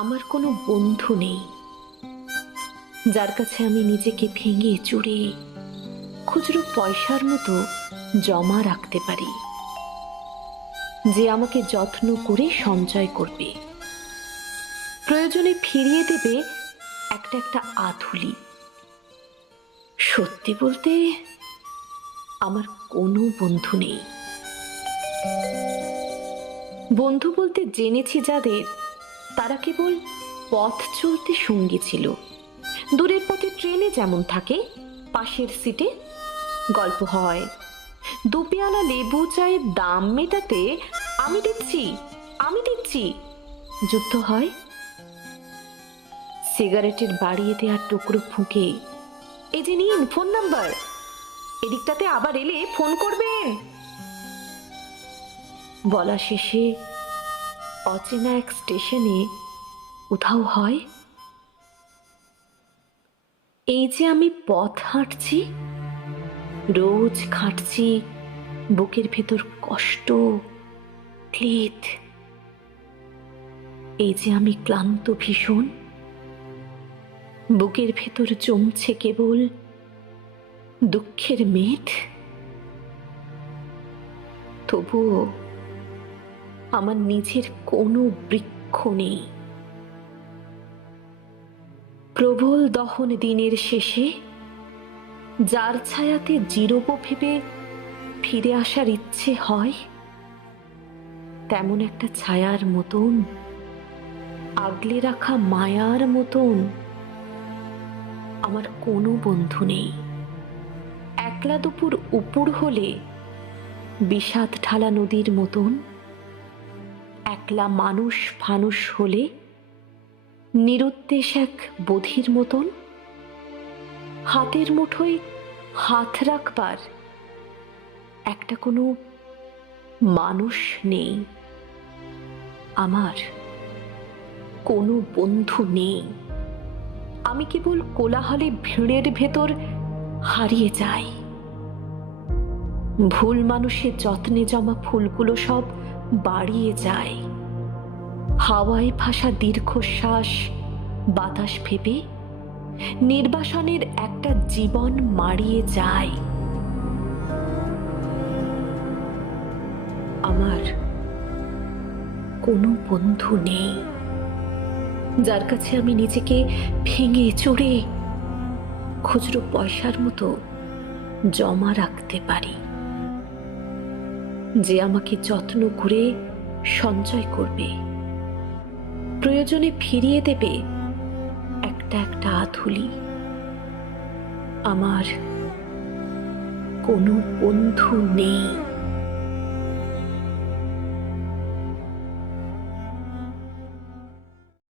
আমার কোনো বন্ধু নেই যার কাছে আমি নিজেকে ভেঙে চুরে খুচরো পয়সার মতো জমা রাখতে পারি, যে আমাকে যত্ন করে সঞ্চয় করবে, প্রয়োজনে ফিরিয়ে দেবে একটা একটা আধুলি। সত্যি বলতে আমার কোনো বন্ধু নেই। বন্ধু বলতে জেনেছি যাদের, তারা কেবল পথ চলতে সঙ্গী ছিল। দূরের পথে ট্রেনে যেমন থাকে, পাশের সিটে গল্প হয়, দুপিয়ালা লেবু চায়ের দাম মেটাতে আমি দিচ্ছি আমি দিচ্ছি যুদ্ধ হয়। সিগারেটের বাড়িয়ে দেওয়ার টুকরো ফুঁকে, এই যে নিন ফোন নাম্বার, এদিকটাতে আবার এলে ফোন করবেন বলা শেষে অচেনা এক স্টেশনে উধাও হয়। এই যে আমি পথ হাঁটছি, রোজ খাটছি বুকের ভেতর কষ্ট, ক্লেদ। এই যে আমি ক্লান্ত ভীষণ, বুকের ভেতর জমছে কেবল দুঃখের মেদ। তবুও আমার নিজের কোনো বৃক্ষ নেই। প্রবল দহন দিনের শেষে যার ছায়াতে জিরোব ভেবে ফিরে আসার ইচ্ছে হয়, তেমন একটা ছায়ার মতন, আগলে রাখা মায়ার মতন আমার কোনো বন্ধু নেই। একলা দুপুর উপুর হলে বিষাদ ঢালা নদীর মতন, একলা মানুষ ফানুষ হলে নিরুদ্দেশ এক বধির মতন, হাতের মুঠোয় হাত রাখবার একটা কোনো মানুষ নেই। আমার কোনো বন্ধু নেই। আমি কেবল কোলাহলে ভিড়ের ভেতর হারিয়ে যাই। ভুল মানুষের যত্নে জমা ফুলগুলো সব বাড়িয়ে যায়। হাওয়ায় ভাসা দীর্ঘশ্বাস বাতাস ভেবে নির্বাসনের একটা জীবন মারিয়ে যায়। আমার কোনো বন্ধু নেই যার কাছে আমি নিজেকে ভেঙে চুরে খুচরো পয়সার মতো জমা রাখতে পারি, যে আমাকে যত্ন করে সঞ্চয় করবে, প্রয়োজনে ফিরিয়ে দেবে একটা একটা আধুলি। আমার কোনো বন্ধু নেই।